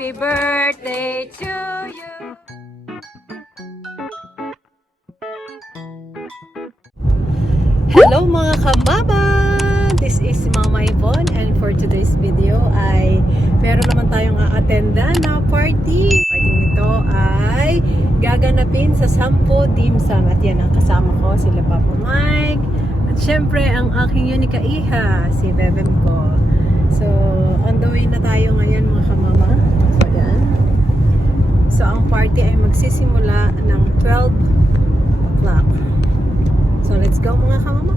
Happy birthday to you. Hello mga kamama! This is Mama Yvonne and for today's video ay meron naman tayong a-attenda na party. Party nito ay gaganapin sa Sampo Dimsum at yan ang kasama ko, sila Papa Mike at syempre ang aking Yunika Iha, si Bebem ko. So, on the way na tayo ngayon mga kamama. So, yan. So, ang party ay magsisimula ng 12 o'clock. So, let's go mga kamama.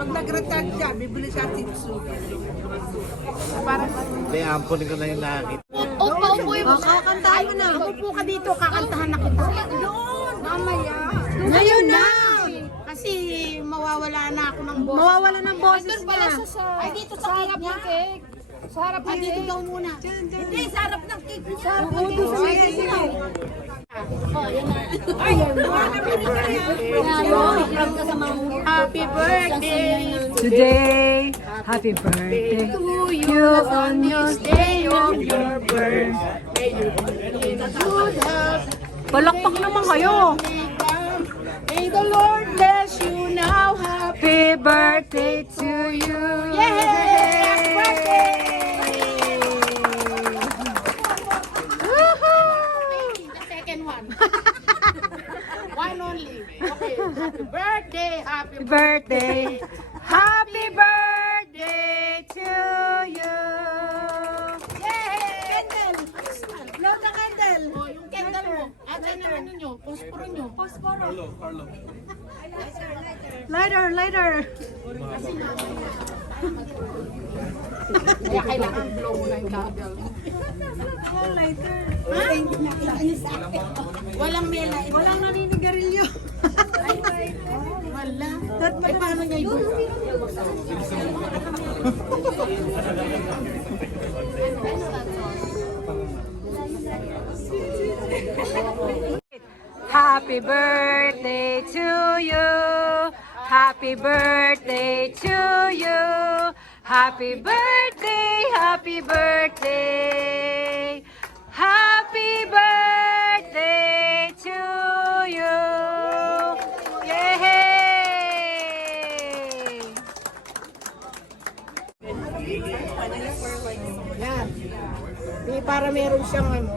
Pag nag-retard siya, bibili siya titsu. Parang May ampunin ko na yung nakakita. upo mo. Kakantahan mo na. Upo ka dito, kakantahan na kita. Doon! Mamaya. Ngayon na! Kasi mawawala na ako ng boss. Mawawala ng boses niya. Ay, dito sa harap ng cake. Sa harap ng cake. Dito daw muna. Hindi, sa harap ng cake. Sa harap ng cake. Happy birthday Today, happy birthday to you on this day of your birth. Good health. Palakpak naman kayo. May the Lord bless you now. Happy birthday to you. Yay! Happy birthday! The second one. One only. Okay. Happy birthday. Happy Birthday. Happy birthday to you. Yay! Candle! Blow the candle! Oh, yung candle mo. Asan naman ninyo? Posporo nyo. Posporo. Lighter, lighter. Kaya kailangan blow mo na yung candle. Ha? Walang mela. Walang naninigarilyo. Wala. Eh, paano niya ibo? Happy birthday to you. Happy birthday to you. Happy birthday, happy birthday. Happy birthday to you. Yay! Yan. Di para meron siyang ano.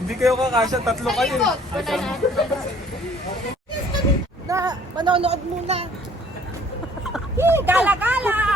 Hindi kayo kakasya, tatlo kayo. Na, manonood muna. Gala-gala!